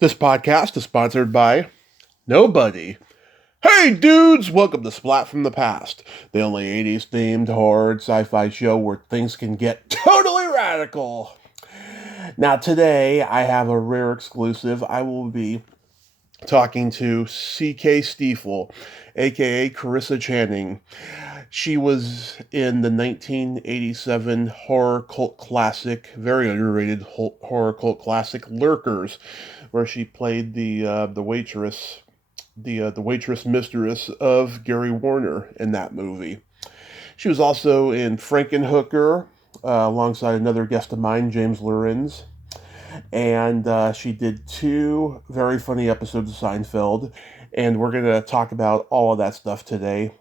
This podcast is sponsored by nobody. Hey dudes, welcome to Splat from the Past, the only 80s themed horror sci-fi show where things can get totally radical. Now today I have a rare exclusive. I will be talking to C.K. Steefel, aka Carissa Channing. She was in the 1987 horror cult classic, very underrated horror cult classic, Lurkers, where she played the waitress, the waitress mistress of Gary Warner in that movie. She was also in Frankenhooker, alongside another guest of mine, James Lorenz, and she did two very funny episodes of Seinfeld, and we're going to talk about all of that stuff today.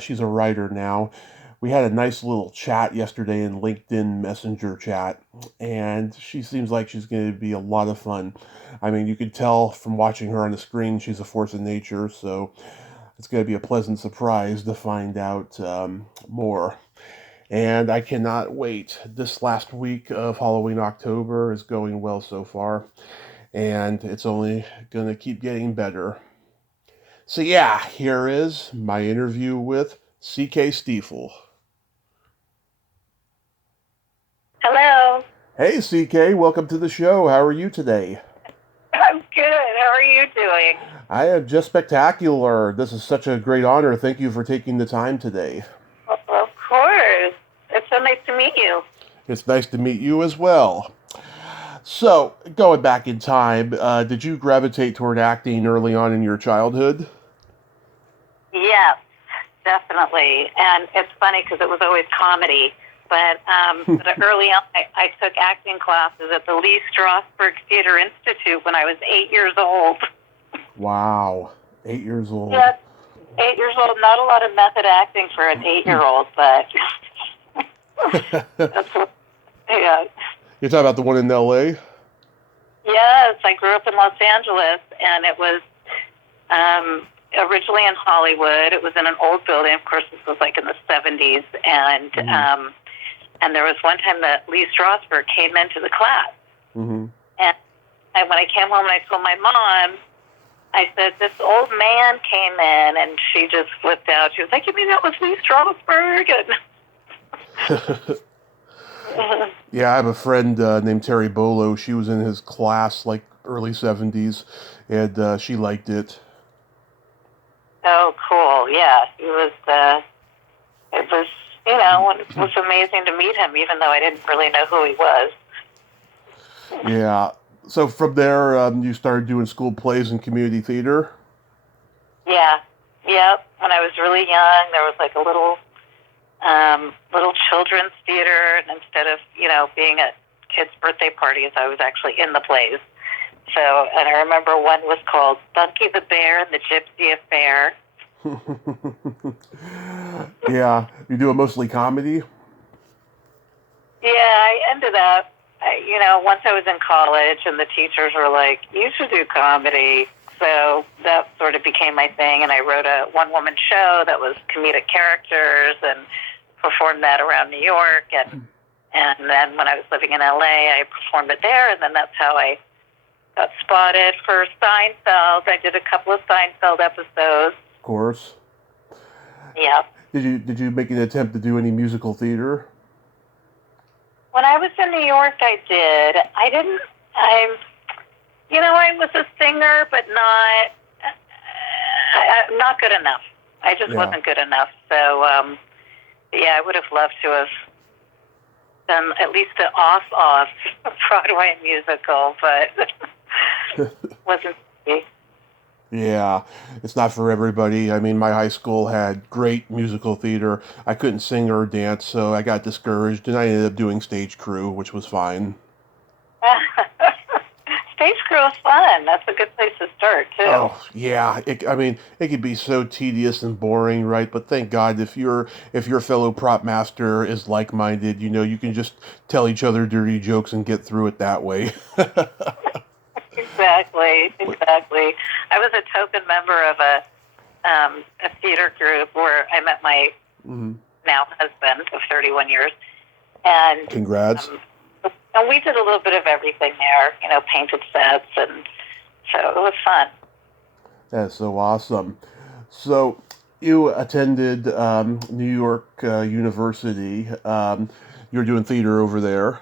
She's a writer now. We had a nice little chat yesterday in LinkedIn Messenger chat, and she seems like she's going to be a lot of fun. I mean, you could tell from watching her on the screen, she's a force of nature, so it's going to be a pleasant surprise to find out more. And I cannot wait. This last week of Halloween October is going well so far, and it's only going to keep getting better. So, yeah, here is my interview with C.K. Steefel. Hello. Hey, C.K., welcome to the show. How are you today? I'm good. How are you doing? I am just spectacular. This is such a great honor. Thank you for taking the time today. Of course. It's so nice to meet you. It's nice to meet you as well. So, going back in time, did you gravitate toward acting early on in your childhood? Yes, definitely. And it's funny because it was always comedy. But early on, I took acting classes at the Lee Strasberg Theater Institute when I was 8 years old. Wow, 8 years old. Yes, 8 years old. Not a lot of method acting for an 8-year-old, but that's what, yeah. You're talking about the one in L.A.? Yes, I grew up in Los Angeles, and it was originally in Hollywood. It was in an old building. Of course, this was like in the 70s, and there was one time that Lee Strasberg came into the class, Mm-hmm. and when I came home and I told my mom, I said, this old man came in, and she just flipped out. She was like, you mean that was Lee Strasberg? Yeah, I have a friend named Terry Bolo. She was in his class like early 70s, and she liked it. Oh, cool. Yeah, it was, it was amazing to meet him, even though I didn't really know who he was. Yeah. So from there, you started doing school plays and community theater? Yeah. Yep. When I was really young, there was like a little children's theater, and instead of, being at kids' birthday parties, I was actually in the plays. So, and I remember one was called Bunky the Bear and the Gypsy Affair. Yeah. You do it mostly comedy? Yeah, I ended up, once I was in college, and the teachers were like, you should do comedy. So that sort of became my thing, and I wrote a one-woman show that was comedic characters and performed that around New York. And then when I was living in LA, I performed it there, and then that's how I got spotted for Seinfeld. I did a couple of Seinfeld episodes. Of course. Yeah. Did you make an attempt to do any musical theater? When I was in New York, I did. I was a singer, but not good enough. I just wasn't good enough. So, I would have loved to have done at least an off Broadway musical, but wasn't me. Yeah, it's not for everybody. I mean, my high school had great musical theater. I couldn't sing or dance, so I got discouraged, and I ended up doing stage crew, which was fine. Stage crew is fun. That's a good place to start, too. Oh, yeah. It could be so tedious and boring, right? But thank God if your fellow prop master is like-minded, you can just tell each other dirty jokes and get through it that way. Exactly. I was a token member of a theater group where I met my now husband of 31 years. And Congrats. And we did a little bit of everything there, painted sets and it was fun. That's so awesome. So you attended New York University. You're doing theater over there.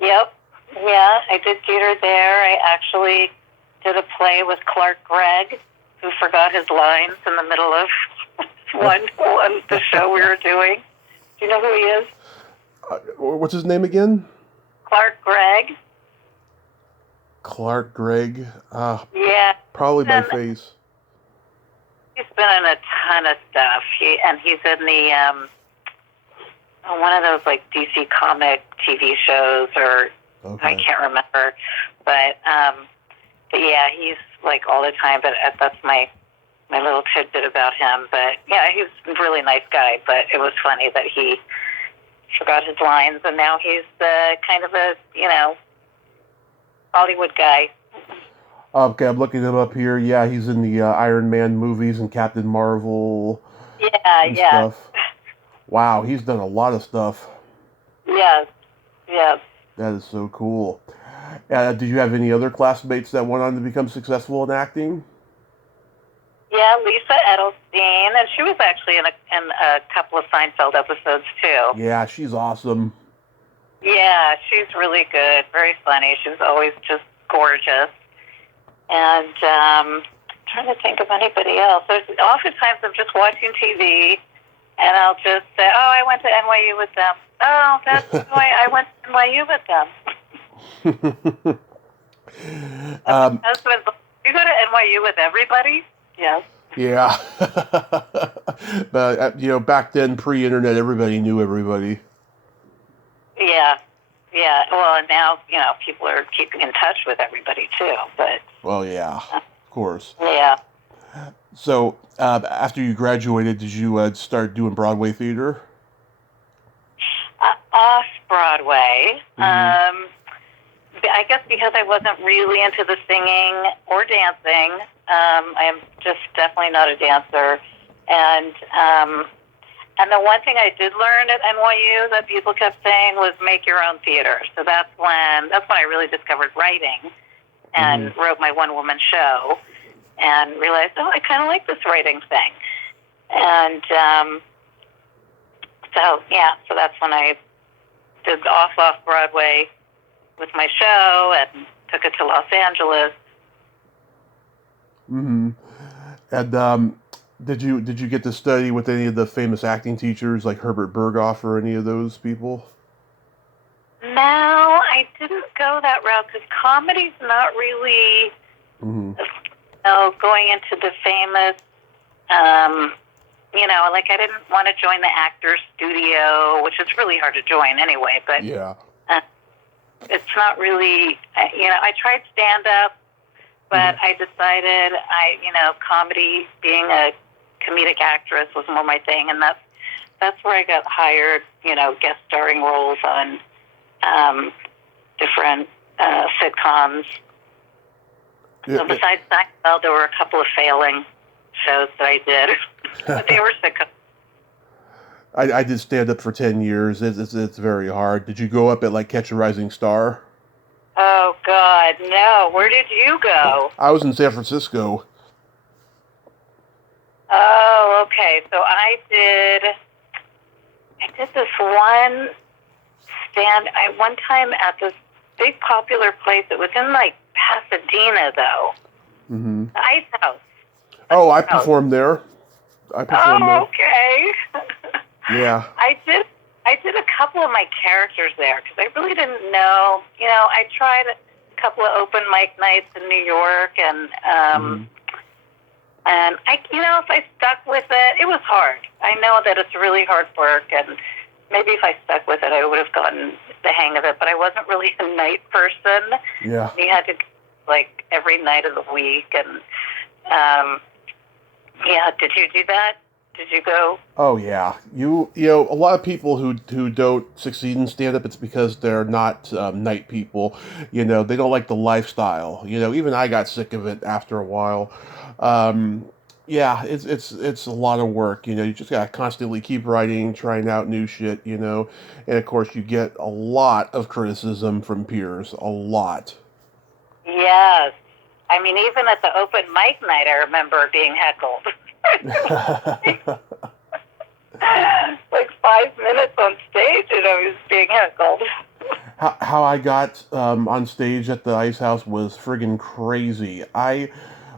Yep. Yeah, I did theater there. I actually did a play with Clark Gregg, who forgot his lines in the middle of the show we were doing. Do you know who he is? What's his name again? Clark Gregg. Clark Gregg. Yeah. Probably by face. He's been in a ton of stuff. He's in the one of those like DC comic TV shows, or Okay. I can't remember. But yeah, he's like all the time. But that's my little tidbit about him. But yeah, he's a really nice guy. But it was funny that he forgot his lines, and now he's kind of a Hollywood guy. Okay, I'm looking him up here. Yeah, he's in the Iron Man movies and Captain Marvel. Yeah. Stuff. Wow, he's done a lot of stuff. Yes. That is so cool. Did you have any other classmates that went on to become successful in acting? Yeah, Lisa Edelstein, and she was actually in a couple of Seinfeld episodes too. Yeah, she's awesome. Yeah, she's really good, very funny. She's always just gorgeous. And trying to think of anybody else. Oftentimes I'm just watching TV, and I'll just say, "Oh, I went to NYU with them." Oh, that's why I went to NYU with them. My husband's like, "You go to NYU with everybody?" Yes. Yeah. But, back then, pre-internet, everybody knew everybody. Yeah. Well, and now, people are keeping in touch with everybody, too. But Well, yeah, of course. Yeah. So, after you graduated, did you start doing Broadway theater? Off-Broadway. I guess because I wasn't really into the singing or dancing. I am just definitely not a dancer. And the one thing I did learn at NYU that people kept saying was make your own theater. So that's when I really discovered writing and wrote my one-woman show and realized, oh, I kind of like this writing thing. And so that's when I did off-Broadway with my show and took it to Los Angeles. Mm-hmm. And did you get to study with any of the famous acting teachers like Herbert Berghoff or any of those people? No, I didn't go that route because comedy's not really, going into the famous, like I didn't want to join the actor's studio, which is really hard to join anyway, but Yeah. It's not really, I tried stand-up, but I decided comedy, being a comedic actress was more my thing, and that's where I got hired, guest starring roles on different sitcoms. Yeah. So besides Seinfeld, there were a couple of failing shows that I did, but they were sitcoms. I did stand up for 10 years. It's very hard. Did you go up at like Catch a Rising Star? Oh God, no! Where did you go? I was in San Francisco. Oh, okay. So I did this one one time at this big popular place. It was in like Pasadena, though. Mm-hmm. The Ice House. Oh, I performed there. Okay. Yeah. I did a couple of my characters there because I really didn't know. I tried a couple of open mic nights in New York, and and if I stuck with it, it was hard. I know that it's really hard work, and maybe if I stuck with it, I would have gotten the hang of it. But I wasn't really a night person. Yeah. You had to like every night of the week, and did you do that? Did you go? Oh yeah, a lot of people who don't succeed in stand up, it's because they're not night people. They don't like the lifestyle. Even I got sick of it after a while. It's a lot of work. You just gotta constantly keep writing, trying out new shit. And of course you get a lot of criticism from peers. A lot. Yes, I I mean, even at the open mic night, I remember being heckled. Like 5 minutes on stage, and I was being heckled. How I got on stage at the Ice House was friggin' crazy. I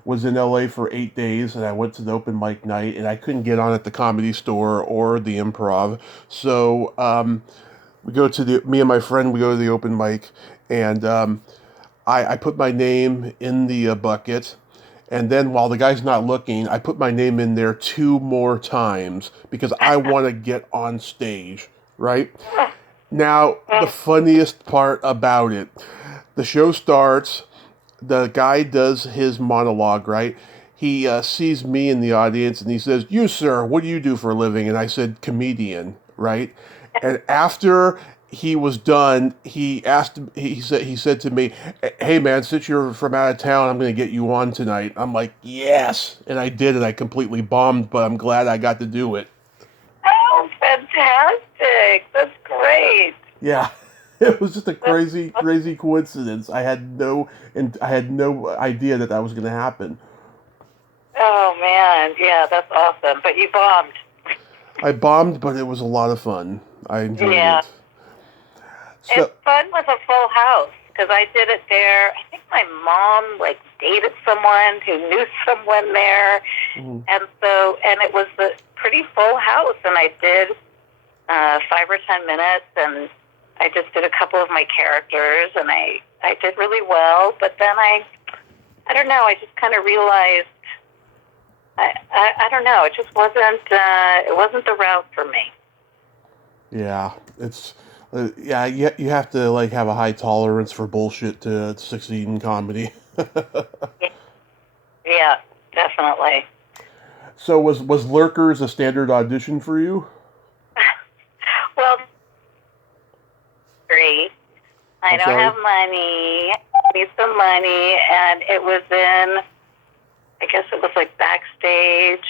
was in LA for 8 days, and I went to the open mic night, and I couldn't get on at the Comedy Store or the Improv. So me and my friend, we go to the open mic, and I put my name in the bucket. And then while the guy's not looking, I put my name in there 2 more times because I want to get on stage, right? Now, the funniest part about it, the show starts, the guy does his monologue, right? He sees me in the audience and he says, "You, sir, what do you do for a living?" And I said, "Comedian," right? And after he was done, he said to me, "Hey man, since you're from out of town, I'm going to get you on tonight." I'm like, "Yes." And I did, and I completely bombed, but I'm glad I got to do it. Oh, fantastic. That's great. Yeah. It was just a crazy coincidence. I had no idea that was going to happen. Oh, man. Yeah, that's awesome. But you bombed. I bombed, but it was a lot of fun. I enjoyed it. So, it's fun with a full house, because I did it there. I think my mom, dated someone who knew someone there. Mm-hmm. And it was a pretty full house, and I did 5 or 10 minutes, and I just did a couple of my characters, and I did really well. But then I don't know, I just kind of realized, I don't know, it just wasn't the route for me. Yeah, it's you have to have a high tolerance for bullshit to succeed in comedy. Yeah, definitely. So was Lurkers a standard audition for you? Well, I don't have money. I need some money, and it was in, I guess it was Backstage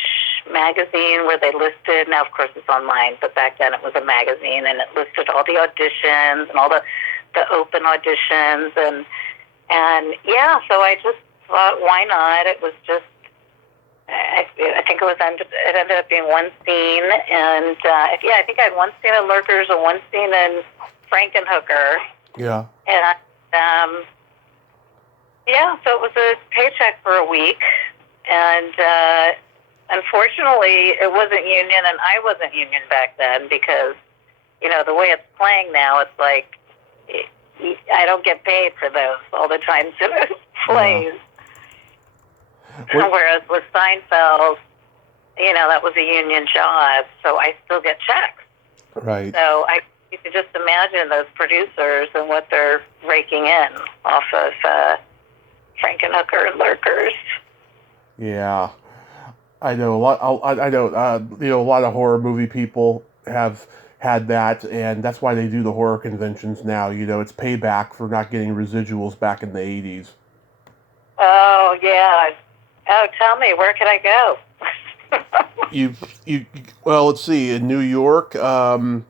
magazine where they listed, now of course it's online, but back then it was a magazine, and it listed all the auditions and all the open auditions, and yeah, so I just thought, why not? It was just, I think it ended up being one scene, and I think I had one scene in Lurkers and one scene in Frankenhooker. Yeah. And so it was a paycheck for a week, and unfortunately it wasn't union, and I wasn't union back then, because the way it's playing now, it's I don't get paid for those all the times it plays. Whereas with Seinfeld, that was a union job, so I still get checks. Right. So you can just imagine those producers and what they're raking in off of Frankenhooker and Lurkers. Yeah, I know a lot. I know a lot of horror movie people have had that, and that's why they do the horror conventions now. It's payback for not getting residuals back in the 80s. Oh yeah. Oh, tell me, where can I go? Well, let's see. In New York, I'm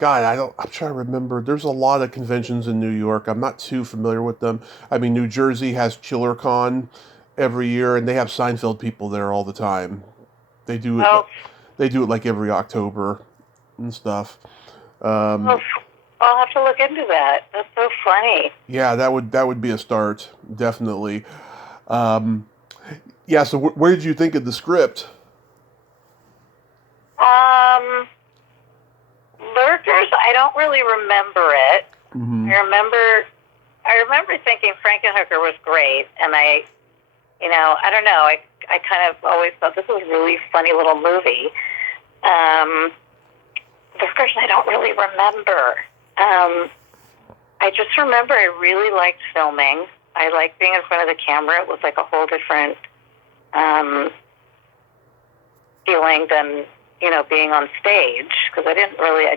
trying to remember. There's a lot of conventions in New York. I'm not too familiar with them. I mean, New Jersey has ChillerCon every year, and they have Seinfeld people there all the time. They do it. They do it every October and stuff. I'll have to look into that. That's so funny. Yeah, that would be a start, definitely. Yeah. So, what did you think of the script? Lurkers, I don't really remember it. Mm-hmm. I remember thinking Frankenhooker was great, and I don't know, I kind of always thought this was a really funny little movie. Lurkers, I don't really remember. I just remember I really liked filming. I liked being in front of the camera. It was a whole different feeling than being on stage, because I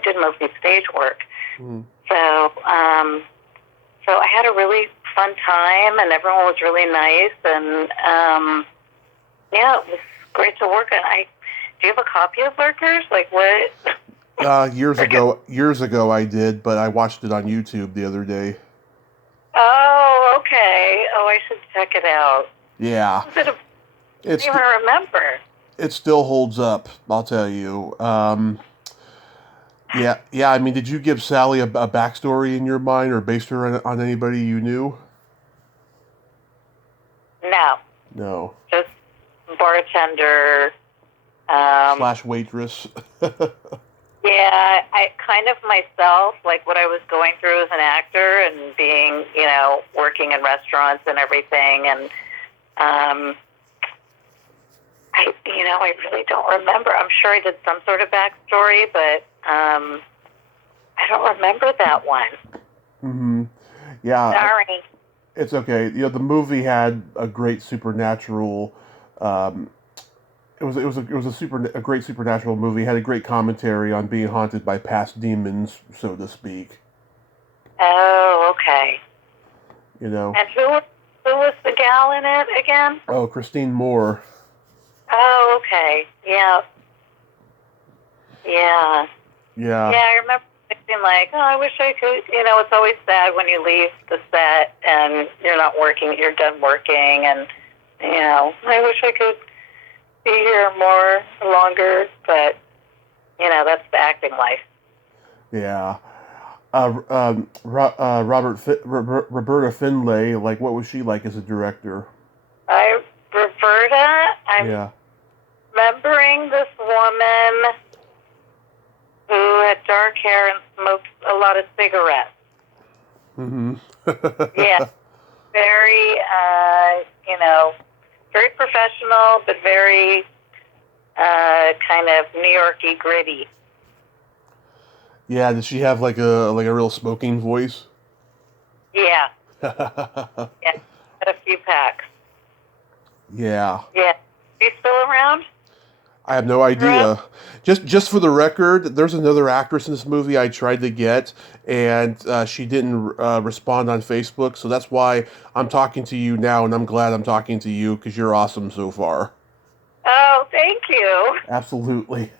did mostly stage work. Mm. So I had a really fun time, and everyone was really nice, and it was great to work on. Do you have a copy of Lurkers? What? Years ago I did, but I watched it on YouTube the other day. Oh, okay. Oh, I should check it out. Yeah, Is it a, I it's don't even remember. it still holds up. I'll tell you. Yeah, yeah. I mean, did you give Sally a backstory in your mind, or based her on anybody you knew? No, No. just bartender. Um, Slash waitress. yeah, I kind of myself, like what I was going through as an actor and being, working in restaurants and everything. And I really don't remember. I'm sure I did some sort of backstory, but I don't remember that one. Hmm. Yeah, Sorry. it's okay. The movie had a great supernatural. Um, it was a great supernatural movie. It had a great commentary on being haunted by past demons, so to speak. Oh, okay. You know. And who was the gal in it again? Oh, Christine Moore. Oh, okay. Yeah. Yeah. Yeah. Yeah, I remember thinking like, oh, I wish I could. It's always sad when you leave the set and you're not working, you're done working, and I wish I could be here longer, but that's the acting life. Yeah. Roberta Findlay. Like, what was she like as a director? Roberta, I'm Yeah. remembering this woman who had dark hair and smoked a lot of cigarettes. Mm-hmm. Yeah, very, very professional, but very kind of New Yorky gritty. Yeah. Did she have like a real smoking voice? Yeah, yeah, had a few packs. Yeah. Yeah, she's still around? I have no idea. Just for the record, there's another actress in this movie I tried to get, and she didn't respond on Facebook. So that's why I'm talking to you now, and I'm glad I'm talking to you because you're awesome so far. Oh, thank you. Absolutely.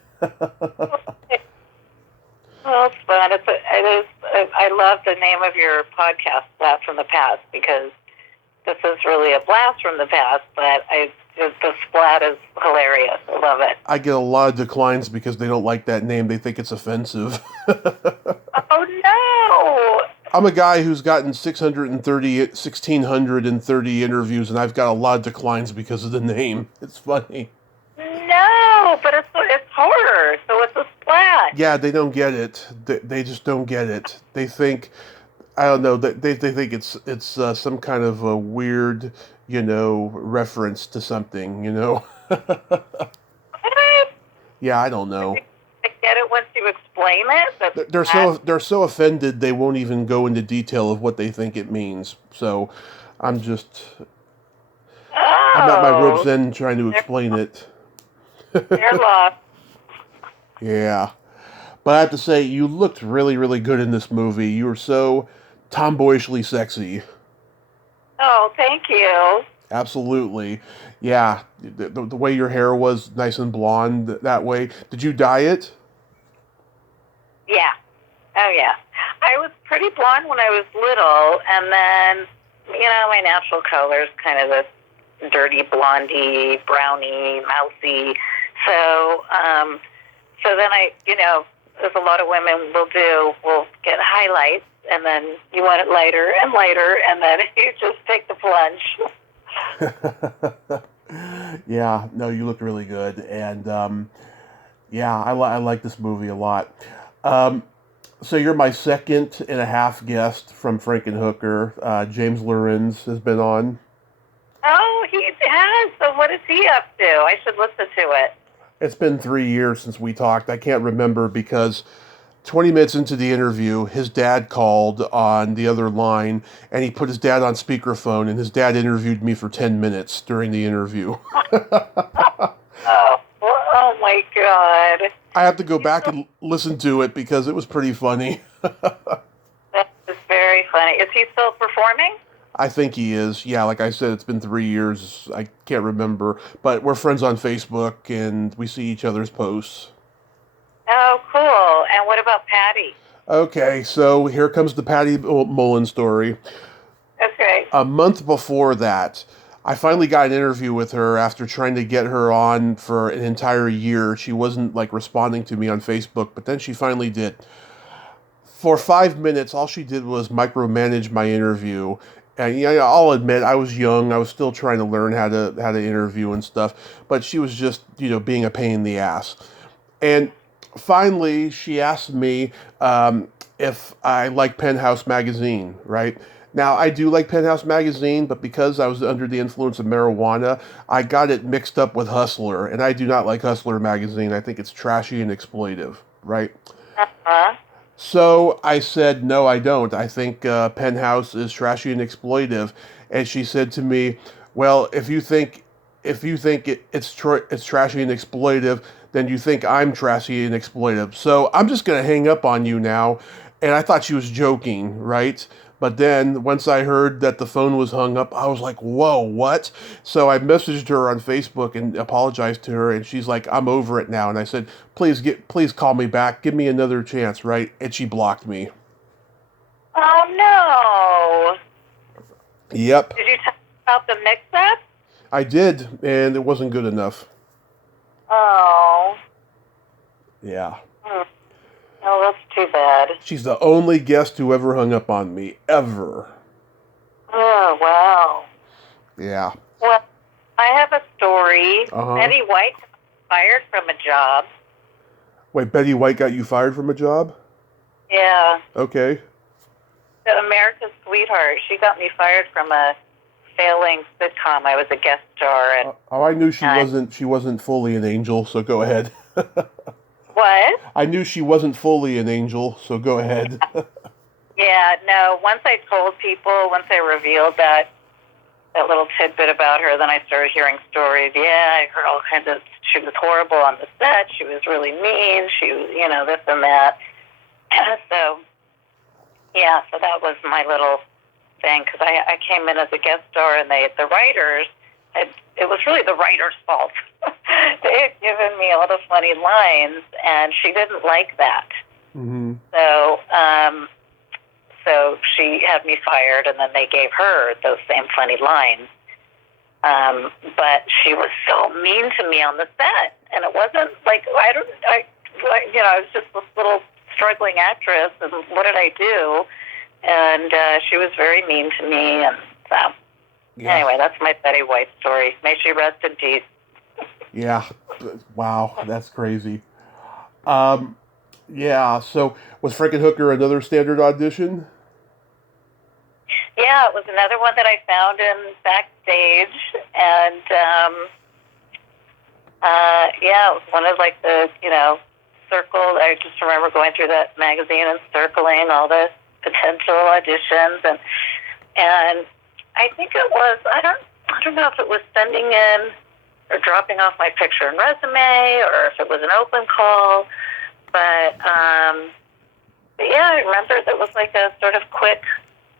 Well, it's fun. It is. I love the name of your podcast, Blast from the Past, because this is really a blast from the past. But the Splat is hilarious. I love it. I get a lot of declines because they don't like that name. They think it's offensive. Oh no! I'm a guy who's gotten 1,630 interviews, and I've got a lot of declines because of the name. It's funny. No, but it's horror, so it's a Splat. Yeah, they don't get it. They just don't get it. They think, I don't know, they think it's some kind of a weird, reference to something. What? Yeah, I don't know. I get it once you explain it. They're so offended they won't even go into detail of what they think it means. So I'm just I'm at my rope's Oh, end trying to explain it. they're lost. Yeah. But I have to say, you looked really, really good in this movie. You were so tomboyishly sexy. Oh, thank you. Absolutely. Yeah. The way your hair was nice and blonde that way. Did you dye it? Yeah. Oh, yeah. I was pretty blonde when I was little, and then, my natural color is kind of this dirty blondie, brownie, mousy. So then as a lot of women will get highlights, and then you want it lighter and lighter, and then you just take the plunge. Yeah, no, you looked really good, and yeah, I like this movie a lot. So you're my second and a half guest from Frankenhooker. James Lorenz has been on. Oh, he has. So what is he up to? I should listen to it. It's been 3 years since we talked. I can't remember because 20 minutes into the interview, his dad called on the other line, and he put his dad on speakerphone, and his dad interviewed me for 10 minutes during the interview. Oh my God. I have to go back and listen to it because it was pretty funny. That is very funny. Is he still performing? I think he is. Yeah, like I said, it's been 3 years. I can't remember. But we're friends on Facebook, and we see each other's posts. Oh, cool. And what about Patty? Okay, so here comes the Patty Mullen story. Okay. A month before that, I finally got an interview with her after trying to get her on for an entire year. She wasn't like responding to me on Facebook, but then she finally did. For 5 minutes, all she did was micromanage my interview. And yeah, I'll admit I was young. I was still trying to learn how to interview and stuff. But she was just being a pain in the ass. And finally, she asked me if I like Penthouse magazine. Right now, I do like Penthouse magazine, but because I was under the influence of marijuana, I got it mixed up with Hustler, and I do not like Hustler magazine. I think it's trashy and exploitive. Right. Uh-huh. So I said, no, I don't. I think Penthouse is trashy and exploitive. And she said to me, well, if you think it's trashy and exploitive, then you think I'm trashy and exploitive. So I'm just gonna hang up on you now. And I thought she was joking, right? But then once I heard that the phone was hung up, I was like, whoa, what? So I messaged her on Facebook and apologized to her, and she's like, I'm over it now. And I said, please call me back, give me another chance, right? And she blocked me. Oh, no. Yep, Did you talk about the mix-up? I did, and it wasn't good enough. Oh. Yeah. Hmm. Oh, that's too bad. She's the only guest who ever hung up on me, ever. Oh, wow. Yeah. Well, I have a story. Uh-huh. Betty White got fired from a job. Wait, Betty White got you fired from a job? Yeah. Okay. The America's Sweetheart. She got me fired from a failing sitcom. I was a guest star. And Oh, I knew she wasn't fully an angel, so go ahead. what? I knew she wasn't fully an angel, so go ahead. Yeah, no. Once I revealed that little tidbit about her, then I started hearing stories. Yeah, I heard all kinds of. She was horrible on the set. She was really mean. She was, this and that. So, yeah, so that was my little thing because I came in as a guest star, and the writers it was really the writer's fault. They had given me all the funny lines, and she didn't like that. Mm-hmm. So she had me fired, and then they gave her those same funny lines. But she was so mean to me on the set, and it wasn't like I was just this little struggling actress, and what did I do? And she was very mean to me, and so anyway, that's my Betty White story. May she rest in peace. Yeah. Wow, that's crazy. Yeah, so was Frankenhooker another standard audition? Yeah, it was another one that I found in backstage, and yeah, it was one of like the circle. I just remember going through that magazine and circling all the potential auditions, and I think it was I don't know if it was sending in or dropping off my picture and resume, or if it was an open call, but yeah, I remember that was like a sort of quick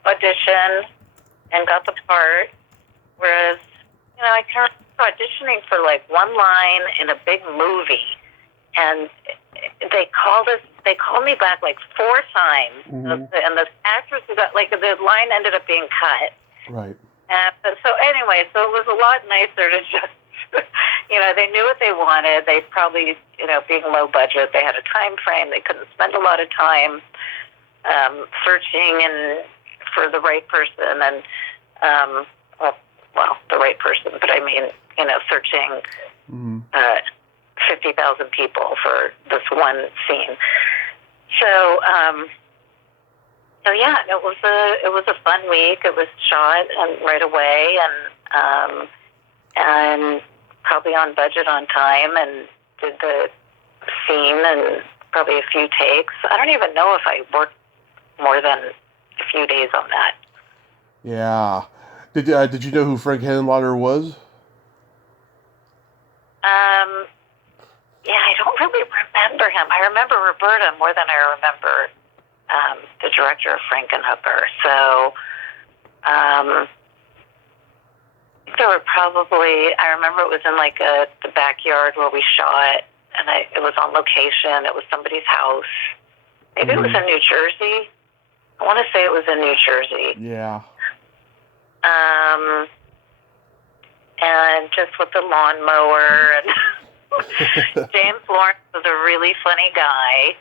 audition and got the part, whereas I can't remember auditioning for like one line in a big movie, and they called me back like 4 times, Mm-hmm. and the actress got like the line ended up being cut. Right. But so anyway, so it was a lot nicer to just they knew what they wanted. They probably being low budget, they had a time frame. They couldn't spend a lot of time searching and for the right person, and the right person, but I mean searching. Mm-hmm. 50,000 people for this one scene. So yeah, it was a fun week. It was shot and right away, and probably on budget, on time, and did the scene and probably a few takes. I don't even know if I worked more than a few days on that. Yeah. Did you know who Frank Henenlotter was? Yeah, I don't really remember him. I remember Roberta more than I remember the director of Frankenhooker. So there were probably, I remember it was in like the backyard where we shot, and it was on location. It was somebody's house. Maybe it was in New Jersey. I want to say it was in New Jersey. Yeah. And just with the lawnmower. And James Lawrence was a really funny guy,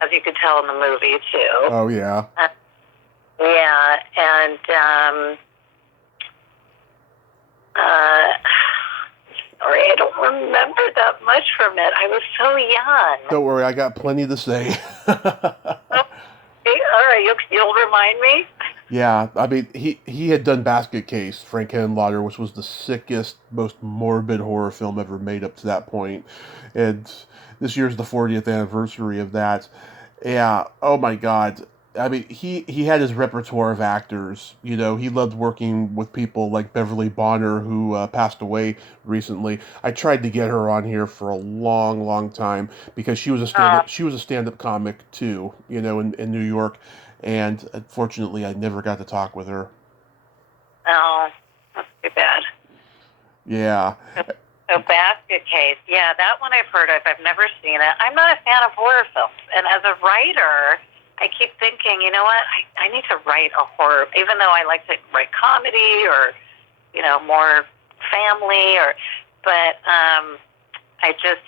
as you could tell in the movie, too. Oh, yeah. Yeah, and sorry, I don't remember that much from it. I was so young. Don't worry, I got plenty to say. Okay, all right, you'll remind me? Yeah, I mean, he had done Basket Case, Frankenhooker, which was the sickest, most morbid horror film ever made up to that point. And this year's the 40th anniversary of that. Yeah, oh my God. I mean, he had his repertoire of actors. You know, he loved working with people like Beverly Bonner, who passed away recently. I tried to get her on here for a long, long time because she was a stand-up comic too. You know, in New York, and unfortunately, I never got to talk with her. Oh, that's too bad. Yeah. So Basket Case, yeah, that one I've heard of. I've never seen it. I'm not a fan of horror films, and as a writer, I keep thinking, you know what? I need to write a horror, even though I like to write comedy or, you know, more family, but I can't.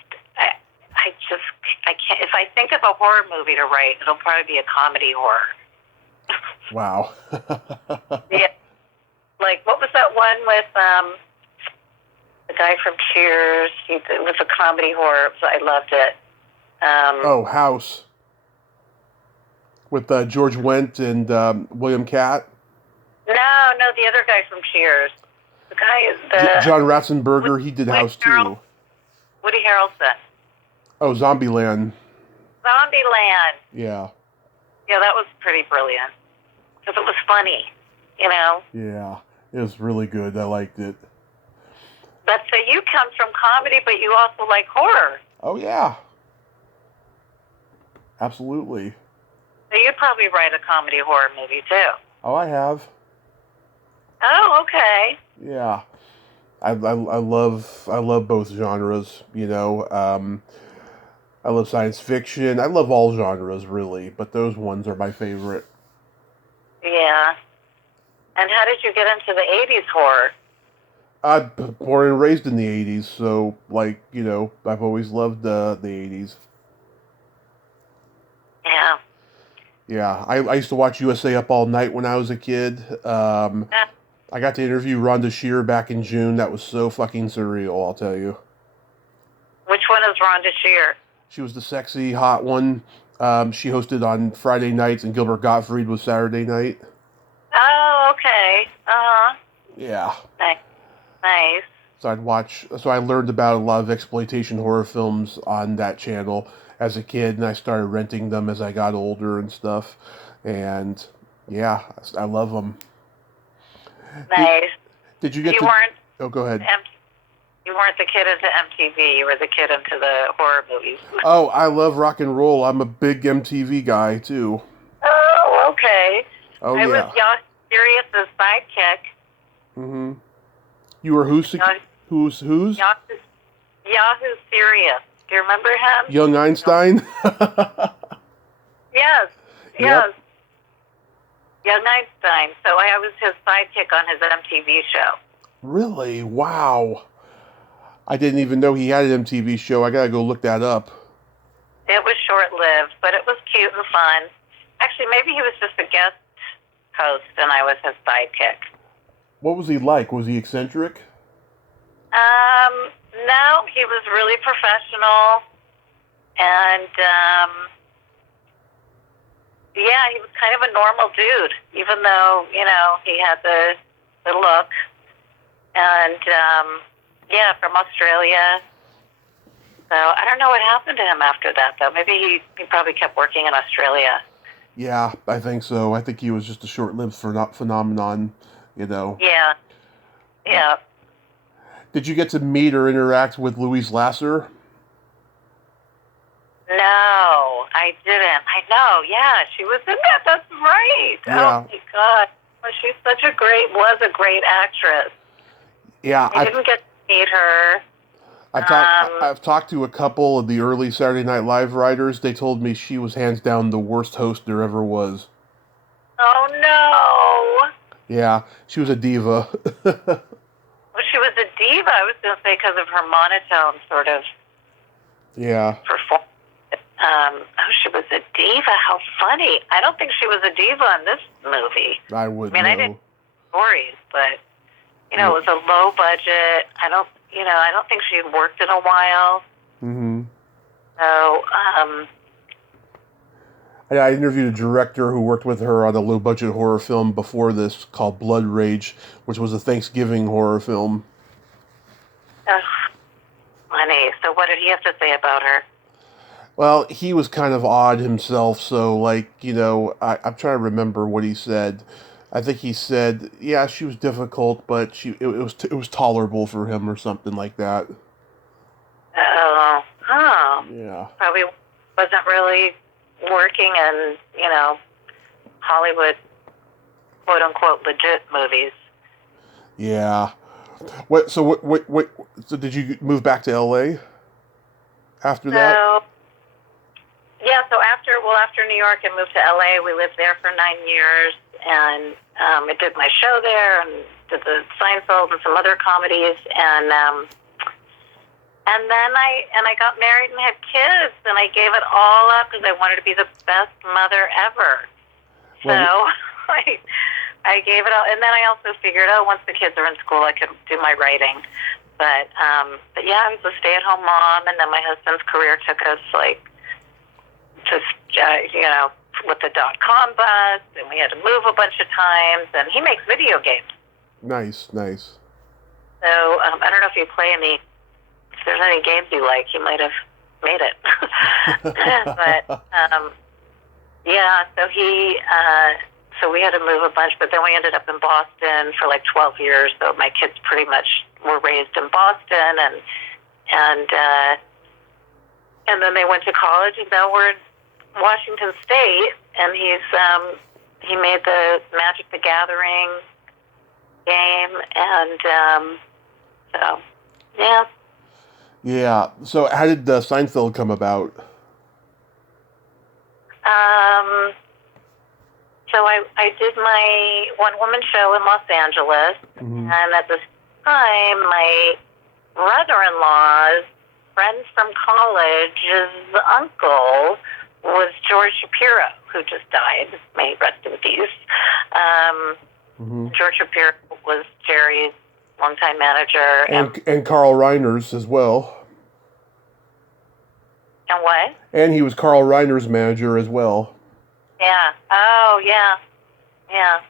If I think of a horror movie to write, it'll probably be a comedy horror. Wow. Yeah, like what was that one with the guy from Cheers? It was a comedy horror. So I loved it. House. With George Wendt and William Catt. No, the other guy from Cheers. The guy is John Ratzenberger. He did House too. Woody Harrelson. Oh, Zombieland. Zombieland. Yeah. Yeah, that was pretty brilliant because it was funny, you know. Yeah, it was really good. I liked it. But so you come from comedy, but you also like horror. Oh yeah. Absolutely. So you'd probably write a comedy horror movie too. Oh, I have. Oh, okay. Yeah, I love both genres. You know, I love science fiction. I love all genres really, but those ones are my favorite. Yeah. And how did you get into the 80s horror? I'm born and raised in the 80s, so like you know, I've always loved the 80s. Yeah. Yeah, I used to watch USA Up All Night when I was a kid. I got to interview Rhonda Shear back in June. That was so fucking surreal, I'll tell you. Which one is Rhonda Shear? She was the sexy, hot one. She hosted on Friday nights, and Gilbert Gottfried was Saturday night. Oh, okay. Uh-huh. Yeah. Nice. So I learned about a lot of exploitation horror films on that channel as a kid, and I started renting them as I got older and stuff. And yeah, I love them. Nice. Did you get to... weren't... Oh, go ahead. You weren't the kid into MTV. You were the kid into the horror movies. Oh, I love rock and roll. I'm a big MTV guy, too. Oh, okay. Oh, I yeah. was Sirius's sidekick. Mm-hmm. You were who's? Yahoo Sirius. Do you remember him? Young Einstein? Yes. Yep. Young Einstein. So I was his sidekick on his MTV show. Really? Wow. I didn't even know he had an MTV show. I gotta go look that up. It was short-lived, but it was cute and fun. Actually, maybe he was just a guest host and I was his sidekick. What was he like? Was he eccentric? No, he was really professional. And, yeah, he was kind of a normal dude, even though, you know, he had the look. And, yeah, from Australia. So I don't know what happened to him after that, though. Maybe he probably kept working in Australia. Yeah, I think so. I think he was just a short-lived phenomenon, you know. Yeah. Yeah. Did you get to meet or interact with Louise Lasser? No, I didn't. I know, yeah, she was in that. That's right. Yeah. Oh, my God. Well, she's was a great actress. Yeah. I didn't get to meet her. I've talked to a couple of the early Saturday Night Live writers. They told me she was hands down the worst host there ever was. Oh, no. Yeah, she was a diva. Well, she was a diva, I was going to say, because of her monotone sort of Yeah, performance. Oh, she was a diva. How funny. I don't think she was a diva in this movie. I I would mean, I didn't know. know stories, but, it was a low budget. I don't think she had worked in a while. Mm-hmm. So, I interviewed a director who worked with her on a low budget horror film before this called Blood Rage, which was a Thanksgiving horror film. ugh, funny. So what did he have to say about her? Well, he was kind of odd himself, so I'm trying to remember what he said. I think he said, yeah, she was difficult, but it was tolerable for him or something like that. Oh, Yeah. probably wasn't really working in, Hollywood, quote unquote, legit movies. Yeah. So did you move back to LA after that? So, yeah, so after New York, I moved to LA. We lived there for 9 years, and I did my show there, and did the Seinfeld and some other comedies, and then I got married and had kids, and I gave it all up because I wanted to be the best mother ever. So Well, I gave it all, and then I also figured, once the kids are in school, I could do my writing. But yeah, I was a stay-at-home mom, and then my husband's career took us with the .com bust, and we had to move a bunch of times. And he makes video games, nice, nice. so I don't know if you play any. If there's any games you like, you might have made it. But yeah, so we had to move a bunch, but then we ended up in Boston for like 12 years. So my kids pretty much were raised in Boston, and then they went to college, and now we're in Washington State, and he made the Magic the Gathering game, and so yeah. Yeah. So how did Seinfeld come about? So I did my one-woman show in Los Angeles, Mm-hmm. and at the time, my brother-in-law's friend from college's uncle was George Shapiro, who just died. May he rest in peace. Mm-hmm. George Shapiro was Jerry's longtime manager. And Carl Reiner's as well. And what? And he was Carl Reiner's manager as well. Yeah. Oh, yeah. Yeah.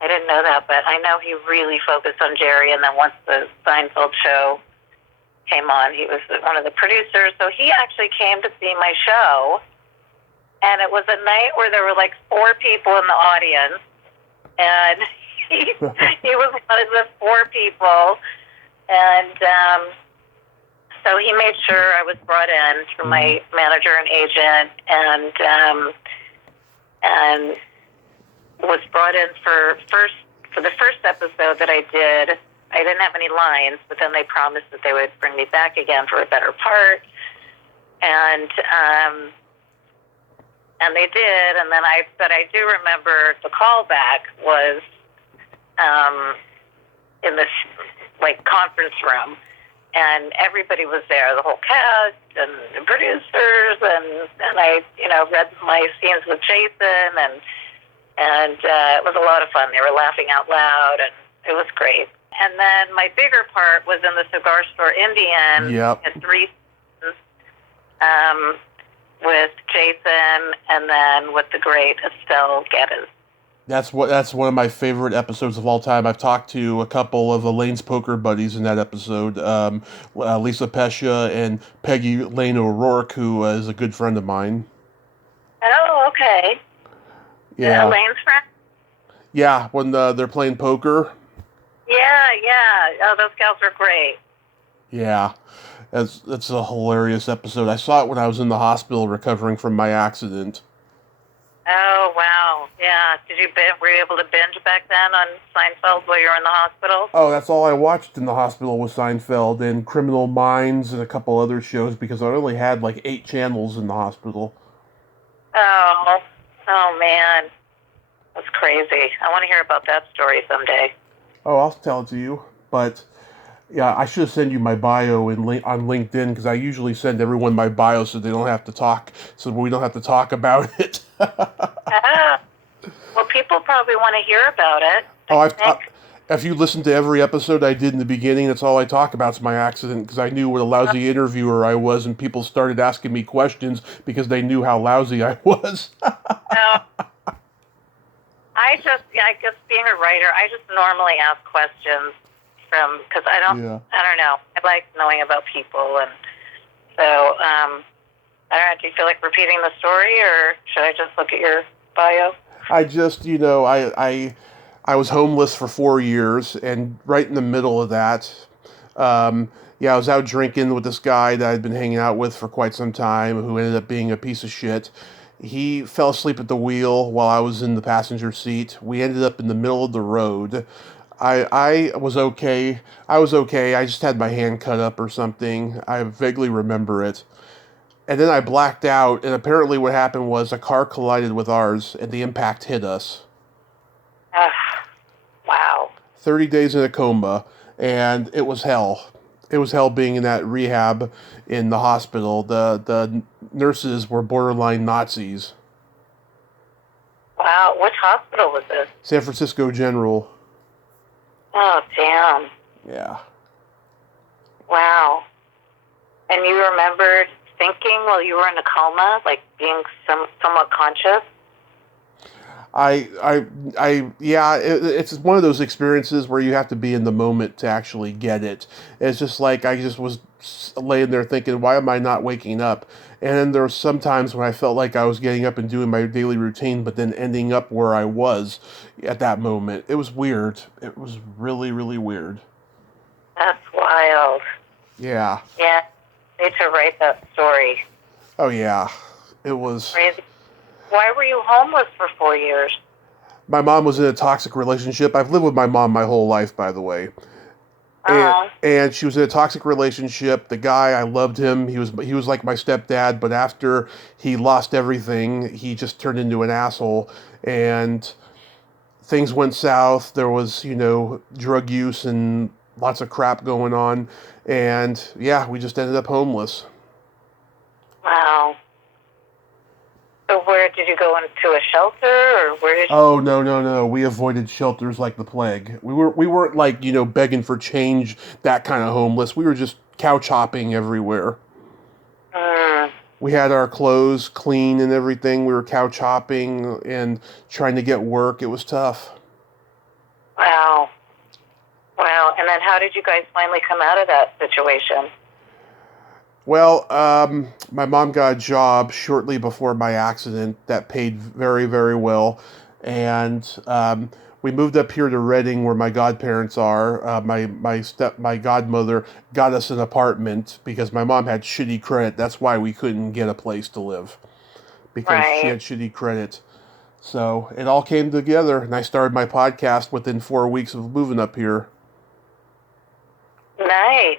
I didn't know that, but I know he really focused on Jerry, and then once the Seinfeld show came on, he was one of the producers. So he actually came to see my show, and it was a night where there were like 4 people in the audience, and he was one of the 4 people, and so he made sure I was brought in through my manager and agent, and was brought in for the first episode that I did. I didn't have any lines, but then they promised that they would bring me back again for a better part, and they did. And then I do remember the callback was in this like conference room, and everybody was there, the whole cast and the producers, and I read my scenes with Jason, and it was a lot of fun. They were laughing out loud, and it was great. And then my bigger part was in the Cigar Store Indian. Yep. At 3 seasons, with Jason, and then with the great Estelle Geddes. That's one of my favorite episodes of all time. I've talked to a couple of Elaine's poker buddies in that episode, Lisa Pescia and Peggy Lane O'Rourke, who is a good friend of mine. Oh, okay. Yeah. Elaine's friend? Yeah, when they're playing poker. Yeah. Oh, those gals are great. Yeah, that's a hilarious episode. I saw it when I was in the hospital recovering from my accident. Oh, wow. Yeah. Were you able to binge back then on Seinfeld while you were in the hospital? Oh, that's all I watched in the hospital was Seinfeld and Criminal Minds and a couple other shows because I only had like 8 channels in the hospital. Oh man. That's crazy. I want to hear about that story someday. Oh, I'll tell it to you. But yeah, I should send you my bio on LinkedIn because I usually send everyone my bio so they don't have to talk, so we don't have to talk about it. Ah, well, people probably want to hear about it. Oh, I think. if you listen to every episode I did in the beginning, that's all I talk about is my accident because I knew what a lousy interviewer I was, and people started asking me questions because they knew how lousy I was. No, I guess being a writer, I just normally ask questions because I don't know. I like knowing about people, and so I don't know. Do you feel like repeating the story, or should I just look at your bio? I just, I was homeless for 4 years, and right in the middle of that, I was out drinking with this guy that I'd been hanging out with for quite some time, who ended up being a piece of shit. He fell asleep at the wheel while I was in the passenger seat. We ended up in the middle of the road. I was okay. I was okay. I just had my hand cut up or something. I vaguely remember it. And then I blacked out, and apparently what happened was a car collided with ours, and the impact hit us. Ugh, wow. 30 days in a coma, and it was hell. It was hell being in that rehab in the hospital. The nurses were borderline Nazis. Wow. Which hospital was this? San Francisco General. Oh, damn. Yeah. Wow. And you remembered thinking while you were in a coma, like being somewhat conscious? It's one of those experiences where you have to be in the moment to actually get it. It's just like I just was laying there thinking, why am I not waking up? And then there were some times when I felt like I was getting up and doing my daily routine, but then ending up where I was at that moment. It was weird. It was really, really weird. That's wild. Yeah. Yeah. I need to write that story. Oh, yeah. It was... Crazy. Why were you homeless for 4 years? My mom was in a toxic relationship. I've lived with my mom my whole life, by the way. And she was in a toxic relationship. The guy, I loved him. He was like my stepdad, but after he lost everything, he just turned into an asshole. And things went south. There was, drug use and lots of crap going on. And yeah, we just ended up homeless. Wow. So where did you go into a shelter, or where did you... Oh, no. We avoided shelters like the plague. We weren't like, begging for change, that kind of homeless. We were just couch hopping everywhere. We had our clothes clean and everything. We were couch hopping and trying to get work. It was tough. Wow. And then how did you guys finally come out of that situation? Well, my mom got a job shortly before my accident that paid very, very well. And we moved up here to Redding, where my godparents are. My godmother got us an apartment because my mom had shitty credit. That's why we couldn't get a place to live, because she had shitty credit. So it all came together, and I started my podcast within 4 weeks of moving up here. Nice.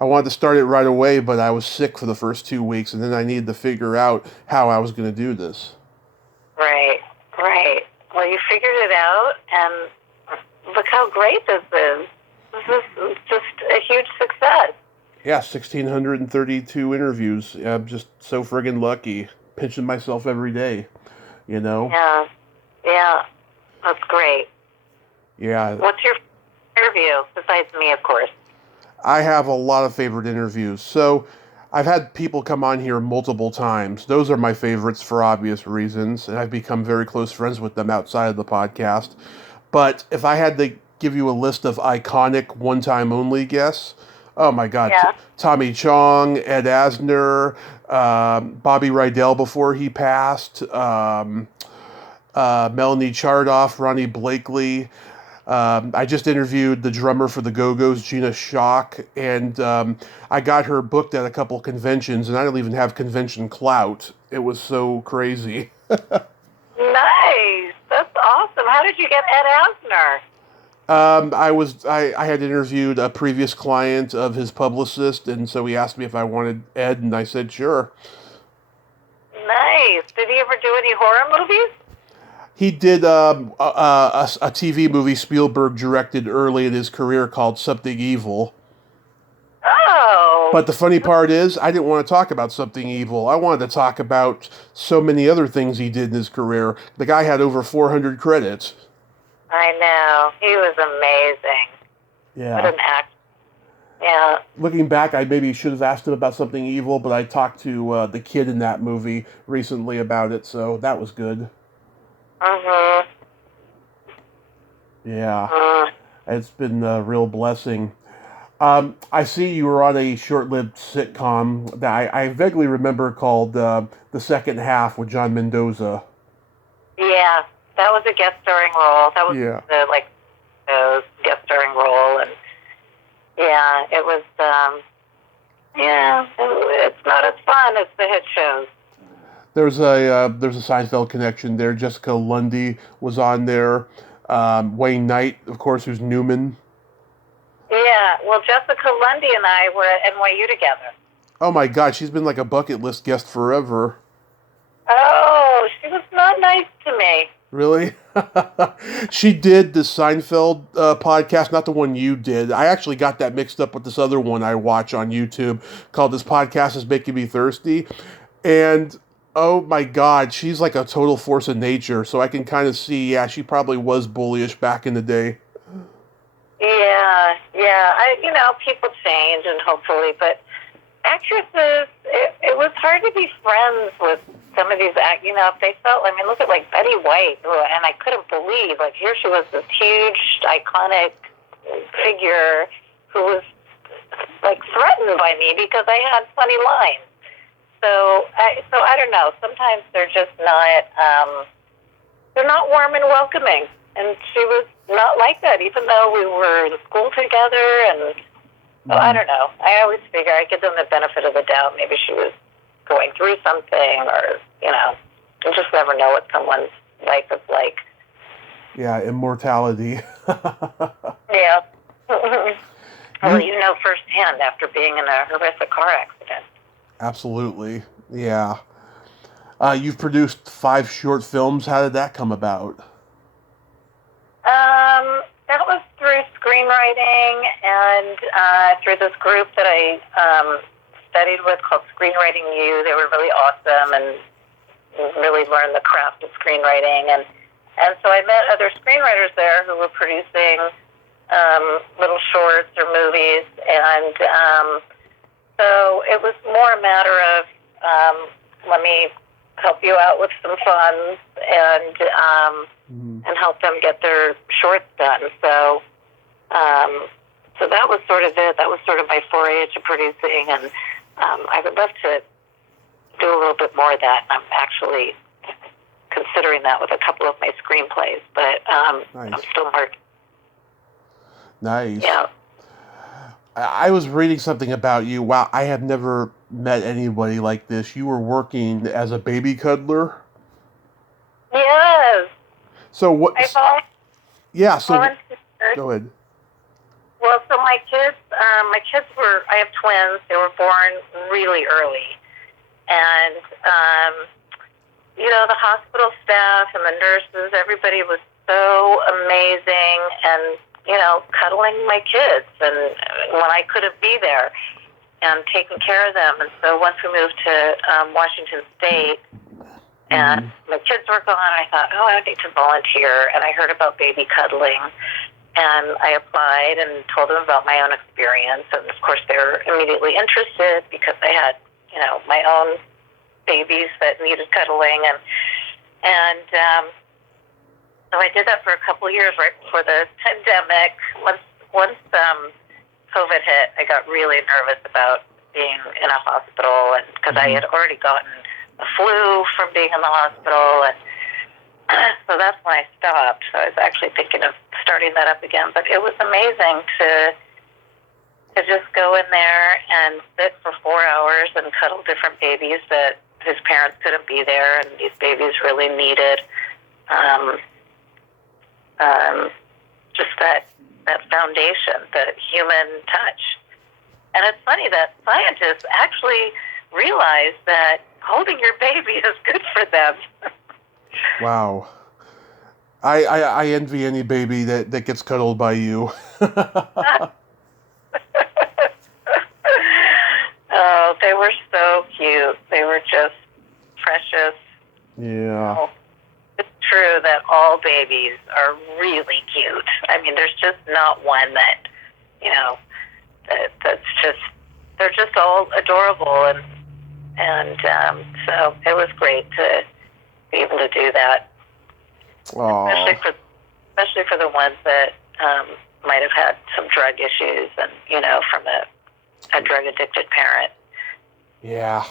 I wanted to start it right away, but I was sick for the first 2 weeks, and then I needed to figure out how I was going to do this. Right. Well, you figured it out, and look how great this is. This is just a huge success. Yeah, 1,632 interviews. I'm just so friggin' lucky. Pinching myself every day, Yeah, that's great. Yeah. What's your interview, besides me, of course? I have a lot of favorite interviews. So I've had people come on here multiple times. Those are my favorites for obvious reasons, and I've become very close friends with them outside of the podcast. But if I had to give you a list of iconic one-time only guests, oh my God, Tommy Chong, Ed Asner, Bobby Rydell before he passed, Melanie Chardoff, Ronnie Blakely. I just interviewed the drummer for the Go-Go's, Gina Schock, and I got her booked at a couple conventions, and I don't even have convention clout. It was so crazy. Nice. That's awesome. How did you get Ed Asner? I had interviewed a previous client of his publicist, and so he asked me if I wanted Ed, and I said sure. Nice. Did he ever do any horror movies? He did a TV movie Spielberg directed early in his career called Something Evil. Oh. But the funny part is, I didn't want to talk about Something Evil. I wanted to talk about so many other things he did in his career. The guy had over 400 credits. I know. He was amazing. Yeah. What an actor. Yeah. Looking back, I maybe should have asked him about Something Evil, but I talked to the kid in that movie recently about it, so that was good. Mm-hmm. Yeah. Mm. It's been a real blessing. I see you were on a short-lived sitcom that I vaguely remember called The Second Half with John Mendoza. Yeah. That was a guest starring role. That was Yeah. the guest starring role, and yeah, it was. It's not as fun as the hit shows. There's a Seinfeld connection there. Jessica Lundy was on there. Wayne Knight, of course, who's Newman. Yeah, well, Jessica Lundy and I were at NYU together. Oh my God, she's been like a bucket list guest forever. Oh, she was not nice to me. Really? She did the Seinfeld podcast, not the one you did. I actually got that mixed up with this other one I watch on YouTube called This Podcast Is Making Me Thirsty. And oh my God, she's like a total force of nature. So I can kind of see, yeah, she probably was bullyish back in the day. Yeah. People change, and hopefully, but actresses, it was hard to be friends with some of these if they felt, look at like Betty White, and I couldn't believe, here she was, this huge, iconic figure who was threatened by me because I had funny lines. So I don't know. Sometimes they're just not, they're not warm and welcoming. And she was not like that, even though we were in school together. And so I don't know. I always figure I give them the benefit of the doubt. Maybe she was going through something, or you just never know what someone's life is like. Yeah, immortality. Yeah. Well, you know firsthand after being in a horrific car accident. Absolutely. Yeah. You've produced 5 short films. How did that come about? That was through screenwriting and through this group that I studied with called Screenwriting U. They were really awesome and really learned the craft of screenwriting. And so I met other screenwriters there who were producing little shorts or movies. And so it was more a matter of let me help you out with some funds and help them get their shorts done. So so that was sort of it. That was sort of my foray into producing, and I would love to do a little bit more of that. I'm actually considering that with a couple of my screenplays, but Nice. I'm still working. Nice. Yeah. I was reading something about you. Wow, I have never met anybody like this. You were working as a baby cuddler? Yes. So what? Yeah, so volunteered. go ahead. Well, so my kids were, I have twins. They were born really early. And, the hospital staff and the nurses, everybody was so amazing and, cuddling my kids and when I couldn't be there and taking care of them. And so once we moved to Washington State and my kids were gone, I thought, I need to volunteer. And I heard about baby cuddling. And I applied and told them about my own experience. And, of course, they were immediately interested because I had, my own babies that needed cuddling. And so I did that for a couple of years right before the pandemic. Once COVID hit, I got really nervous about being in a hospital because I had already gotten a flu from being in the hospital. And so that's when I stopped. So I was actually thinking of starting that up again. But it was amazing to just go in there and sit for 4 hours and cuddle different babies that his parents couldn't be there, and these babies really needed just that foundation, the human touch. And it's funny that scientists actually realize that holding your baby is good for them. Wow. I envy any baby that gets cuddled by you. Oh, they were so cute. They were just precious. Yeah. Oh, it's true that all babies are really cute. I mean, there's just not one that, that's just, they're just all adorable. So it was great to be able to do that, Aw. especially for the ones that might have had some drug issues and, from a drug-addicted parent. Yeah.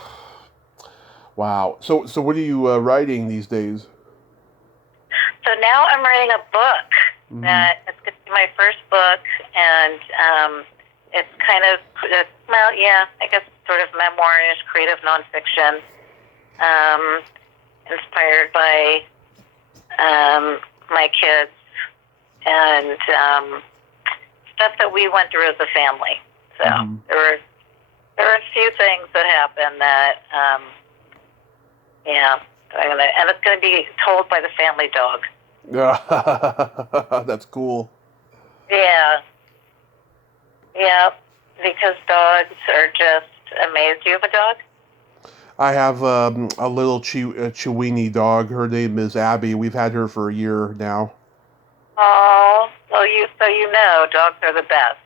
Wow. So what are you writing these days? So now I'm writing a book that it's going to be my first book, and it's kind of, I guess sort of memoirish, creative nonfiction, inspired by my kids and stuff that we went through as a family. So there were a few things that happened that, and it's going to be told by the family dog. That's cool. Yeah, because dogs are just amazing. Do you have a dog? I have a little Chiweenie dog. Her name is Abby. We've had her for a year now. Oh, well, dogs are the best.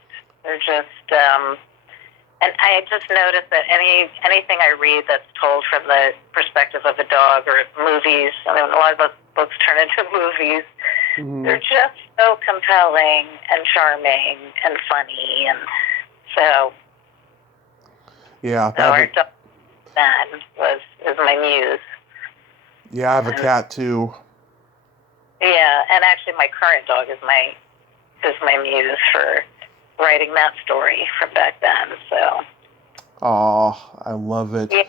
They're just, and I just noticed that anything I read that's told from the perspective of a dog, or movies, I mean, a lot of those books turn into movies. They're just so compelling and charming and funny, and so. Yeah. So our dog, Ben, is my muse. Yeah, I have a cat too. Yeah, and actually, my current dog is my muse for writing that story from back then. So. Aw, I love it. Yeah, you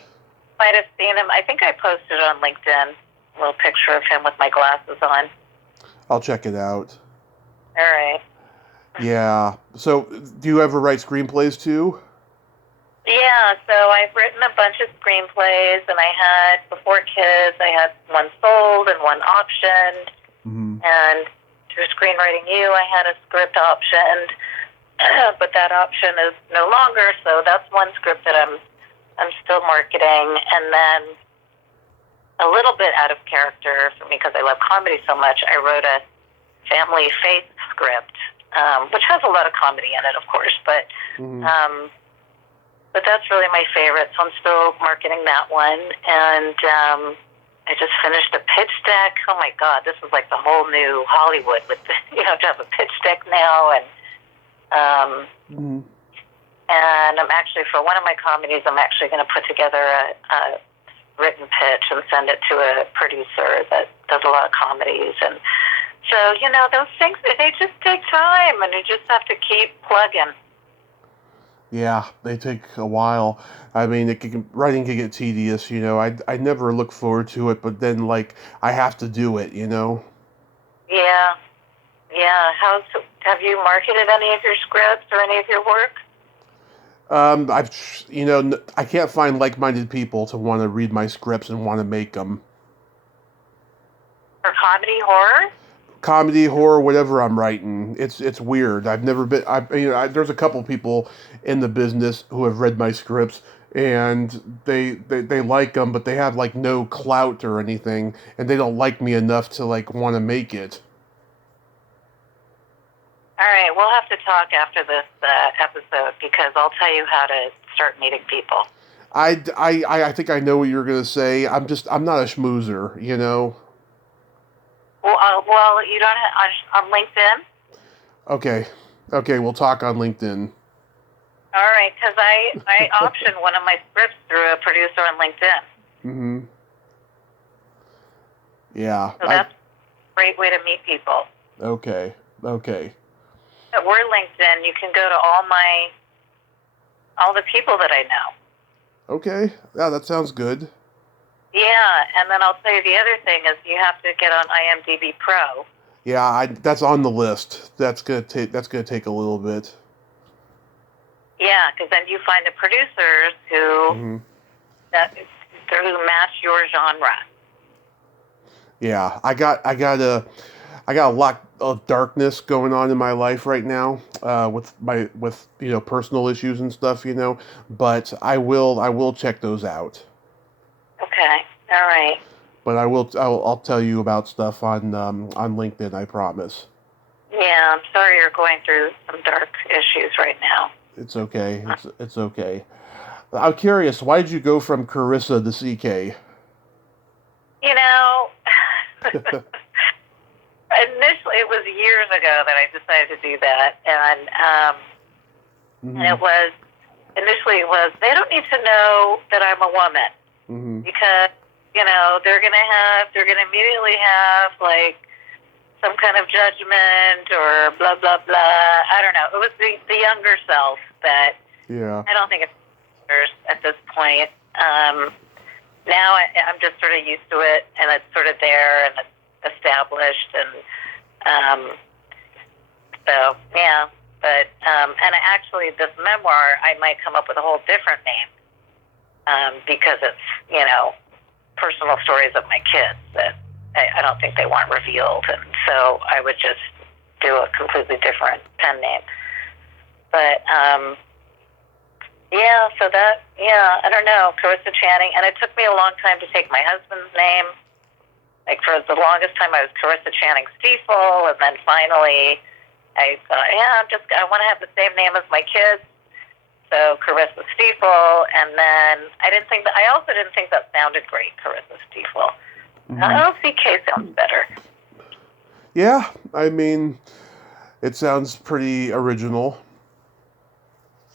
might have seen him. I think I posted on LinkedIn a little picture of him with my glasses on. I'll check it out. All right. Yeah. So, do you ever write screenplays too? Yeah, so I've written a bunch of screenplays, and I had, before kids, I had one sold and one optioned. And through Screenwriting U, I had a script optioned, but that option is no longer, so that's one script that I'm still marketing. And then, a little bit out of character for me, because I love comedy so much, I wrote a family faith script, which has a lot of comedy in it, of course, but that's really my favorite, so I'm still marketing that one. And I just finished a pitch deck. Oh my God, this is like the whole new Hollywood with to have a pitch deck now. And I'm actually, for one of my comedies, I'm actually going to put together a written pitch and send it to a producer that does a lot of comedies. And so, those things, they just take time, and you just have to keep plugging. Yeah, they take a while. I mean, writing can get tedious, I never look forward to it, but then, I have to do it, Yeah. Have you marketed any of your scripts or any of your work? I can't find like-minded people to want to read my scripts and want to make them. For comedy, horror? Comedy, horror, whatever I'm writing, it's weird. I've never been. There's a couple people in the business who have read my scripts, and they like them, but they have no clout or anything, and they don't like me enough to want to make it. All right, we'll have to talk after this episode, because I'll tell you how to start meeting people. I think I know what you're gonna say. I'm not a schmoozer, Well, you don't have, on LinkedIn? Okay, we'll talk on LinkedIn. All right, because I optioned one of my scripts through a producer on LinkedIn. Yeah. So that's a great way to meet people. Okay. We're LinkedIn. You can go to all the people that I know. Okay. Yeah, that sounds good. Yeah, and then I'll tell you the other thing is you have to get on IMDb Pro. Yeah, that's on the list. That's gonna take a little bit. Yeah, because then you find the producers who match your genre. Yeah, I got I got a lot of darkness going on in my life right now, with personal issues and stuff, But I will check those out. Okay. All right. But I'll tell you about stuff on LinkedIn. I promise. Yeah, I'm sorry you're going through some dark issues right now. It's okay. It's okay. I'm curious. Why did you go from Carissa to CK? You know, initially it was years ago that I decided to do that, and it was initially it was they don't need to know that I'm a woman because they're gonna immediately have like some kind of judgment or blah blah blah. I don't know. It was the younger self that I don't think it matters at this point. Now I'm just sort of used to it, and it's sort of there and it's established, and so yeah. But and actually, this memoir I might come up with a whole different name because it's personal stories of my kids that I don't think they want revealed, and so I would just do a completely different pen name. But I don't know, Carissa Channing, and it took me a long time to take my husband's name. Like for the longest time, I was Carissa Channing Steefel, and then finally, I thought, I want to have the same name as my kids. So Carissa Steefel, and then I also didn't think that sounded great, Carissa Steefel. CK sounds better. Yeah, I mean, it sounds pretty original.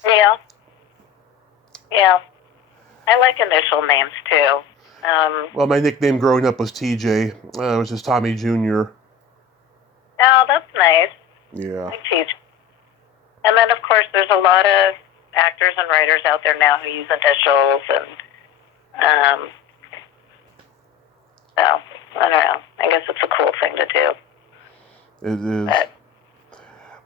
Yeah. Yeah. I like initial names, too. Well, my nickname growing up was TJ. It was just Tommy Jr. Oh, that's nice. Yeah. I teach. And then, of course, there's a lot of actors and writers out there now who use initials, and so I don't know. I guess it's a cool thing to do. It is. But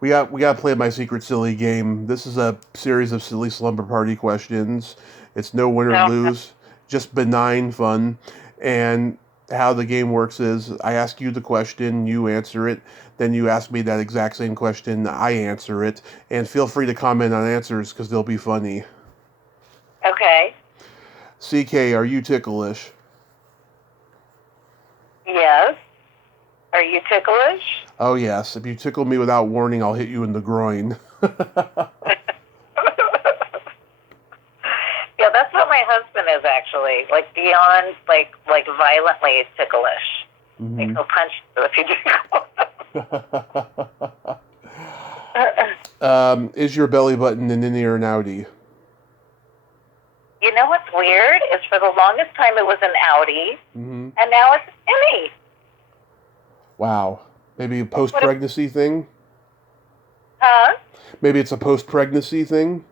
we got to play my secret silly game. This is a series of silly slumber party questions. It's no win or lose, just benign fun. And how the game works is I ask you the question, you answer it, then you ask me that exact same question, I answer it, and feel free to comment on answers because they'll be funny. Okay. CK, are you ticklish? Yes. Are you ticklish? Oh, yes. If you tickle me without warning, I'll hit you in the groin. Yeah, that's what my husband is actually. Like beyond, like violently ticklish. Mm-hmm. Like he'll punch you if you tickle. Is your belly button an innie or an outie? You know what's weird is for the longest time it was an outie, and now it's an innie. Wow. Maybe a post-pregnancy thing? Huh? Maybe it's a post-pregnancy thing?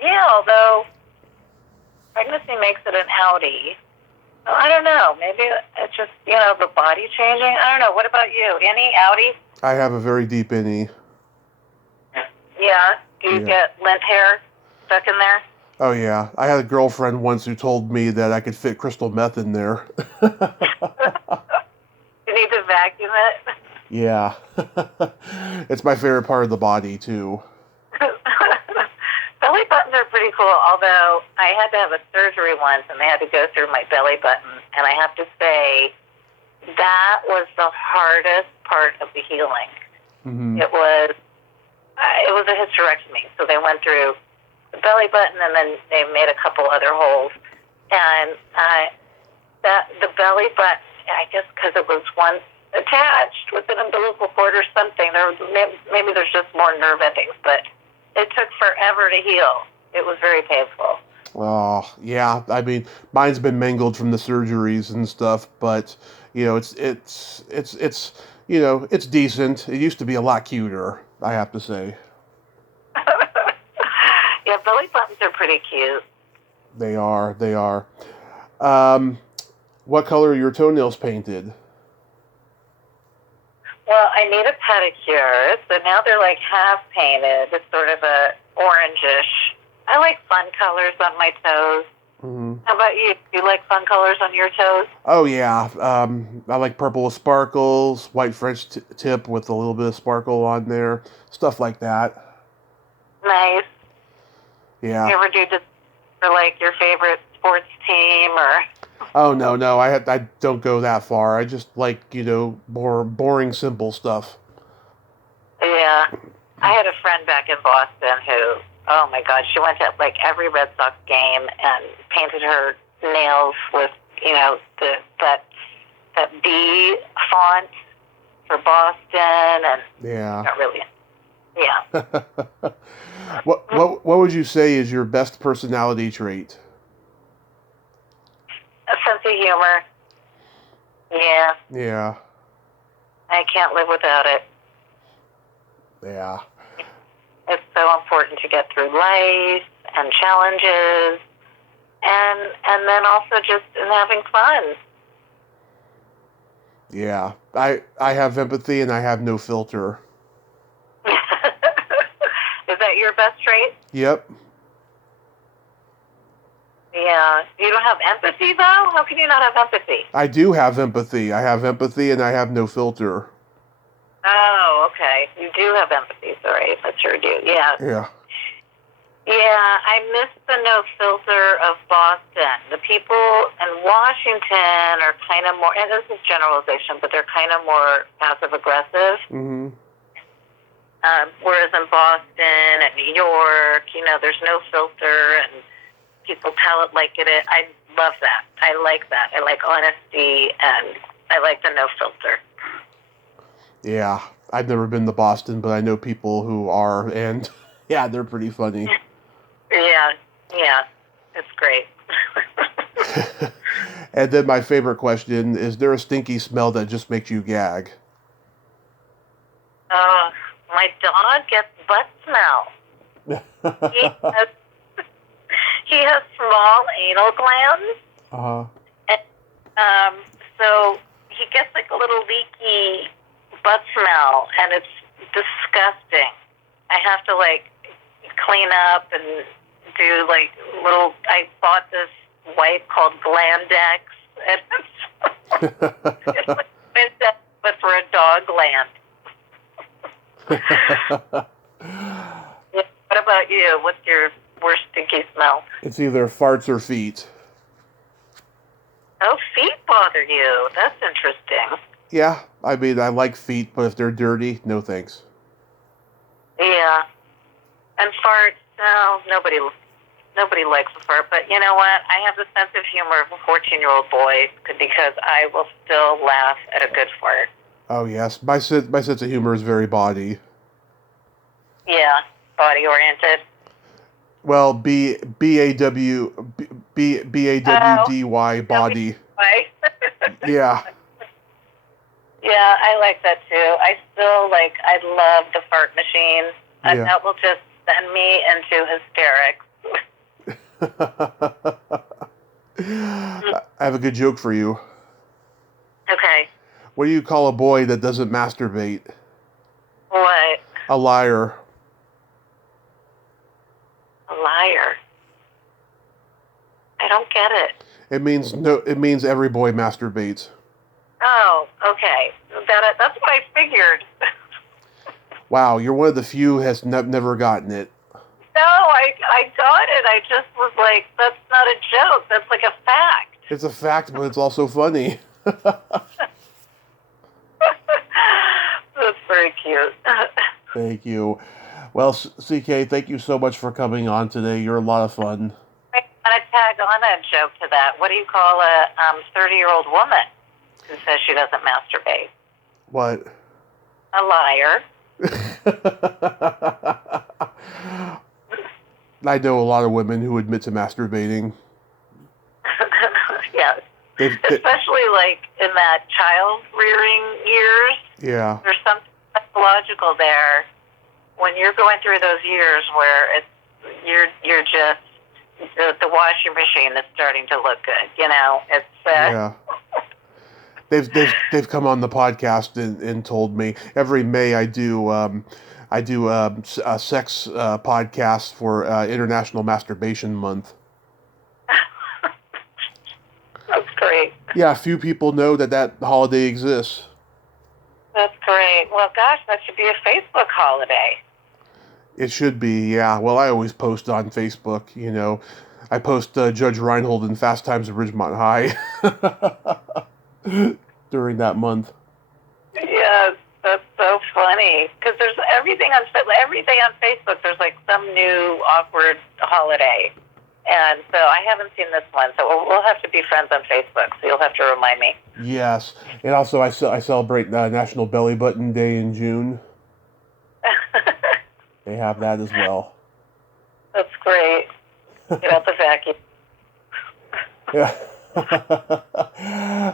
Yeah, although pregnancy makes it an outie. Well, I don't know. Maybe it's just, the body changing. I don't know. What about you? Any outie? I have a very deep innie. Yeah? Do you get lint hair stuck in there? Oh, yeah. I had a girlfriend once who told me that I could fit crystal meth in there. You need to vacuum it? Yeah. It's my favorite part of the body, too. Belly buttons are pretty cool, although I had to have a surgery once, and they had to go through my belly button, and I have to say that was the hardest part of the healing. Mm-hmm. It was a hysterectomy, so they went through the belly button, and then they made a couple other holes, and the belly button, I guess because it was once attached with an umbilical cord or something, maybe there's just more nerve endings, but it took forever to heal. It was very painful. Oh, yeah. I mean, mine's been mangled from the surgeries and stuff, but it's decent. It used to be a lot cuter, I have to say. Yeah, belly buttons are pretty cute. They are. What color are your toenails painted? Well, I need a pedicure, so now they're like half painted. It's sort of a orangish. I like fun colors on my toes. Mm-hmm. How about you? Do you like fun colors on your toes? Oh yeah, I like purple with sparkles, white French tip with a little bit of sparkle on there, stuff like that. Nice. You Yeah. ever do this for like your favorite sports team or? Oh no, I don't go that far. I just like more boring, simple stuff. Yeah. I had a friend back in Boston who, oh my God, she went to like every Red Sox game and painted her nails with, that B font for Boston, and Yeah. not really. Yeah. What would you say is your best personality trait? A sense of humor. Yeah. Yeah. I can't live without it. Yeah. It's so important to get through life and challenges, and then also just in having fun. Yeah. I have empathy and I have no filter. Is that your best trait? Yep. Yeah. You don't have empathy, though? How can you not have empathy? I do have empathy. I have empathy and I have no filter. Oh, okay. You do have empathy. Sorry, I heard you. Yeah. Yeah. Yeah, I miss the no filter of Boston. The people in Washington are kind of more, and this is generalization, but they're kind of more passive aggressive. Mm-hmm. Whereas in Boston and New York, there's no filter and people tell it like it is. I love that. I like that. I like honesty and I like the no filter. Yeah. I've never been to Boston, but I know people who are, and yeah, they're pretty funny. Yeah, it's great. And then my favorite question, is there a stinky smell that just makes you gag? My dog gets butt smell. He has small anal glands. Uh-huh. And, so he gets like a little leaky butt smell, and it's disgusting. I have to like clean up and do like little. I bought this wipe called Glandex, and it's like but for a dog gland. What about you? What's your worst stinky smell? It's either farts or feet. Oh, feet bother you. That's interesting. Yeah, I mean, I like feet, but if they're dirty, no thanks. Yeah. And farts, no, nobody likes a fart. But you know what? I have the sense of humor of a 14-year-old boy because I will still laugh at a good fart. Oh, yes. My sense of humor is very body. Yeah, body-oriented. Well, B-A-W-D-Y, body. Yeah. Yeah, I like that too. I love the fart machine. And Yeah. that will just send me into hysterics. I have a good joke for you. Okay. What do you call a boy that doesn't masturbate? What? A liar. A liar. I don't get it. It means every boy masturbates. Oh, okay. That's what I figured. Wow, you're one of the few who has never gotten it. No, I got it. I just was like, that's not a joke. That's like a fact. It's a fact, but it's also funny. That's very cute. Thank you. Well, CK, thank you so much for coming on today. You're a lot of fun. I want to tag on a joke to that. What do you call a 30-year-old woman who says she doesn't masturbate? What? A liar. I know a lot of women who admit to masturbating. Yes. Especially like in that child rearing years. Yeah. There's something psychological there when you're going through those years where you're just the washing machine is starting to look good. It's yeah. They've come on the podcast and told me every May I do a sex podcast for International Masturbation Month. Yeah, few people know that holiday exists. That's great. Well, gosh, that should be a Facebook holiday. It should be, yeah. Well, I always post on Facebook, I post Judge Reinhold in Fast Times at Ridgemont High during that month. Yes, that's so funny. Because there's every day on Facebook. There's like some new awkward holiday, and so I haven't seen this one. So we'll have to be friends on Facebook. So you'll have to remind me. Yes, and also I celebrate National Belly Button Day in June. They have that as well. That's great. Get out the vacuum. Yeah.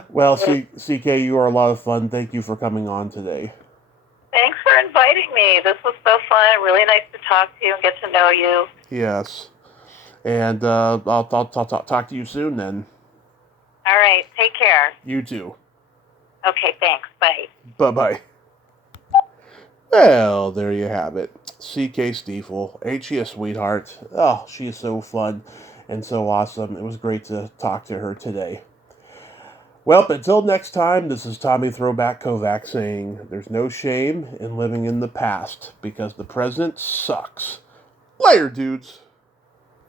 Well, CK, you are a lot of fun. Thank you for coming on today. Thanks for inviting me. This was so fun. Really nice to talk to you and get to know you. Yes. And I'll talk to you soon then. All right. Take care. You too. Okay, thanks. Bye. Bye-bye. Well, there you have it. CK Steefel. Ain't she a sweetheart? Oh, she is so fun and so awesome. It was great to talk to her today. Well, until next time, this is Tommy Throwback Kovac saying there's no shame in living in the past because the present sucks. Later, dudes.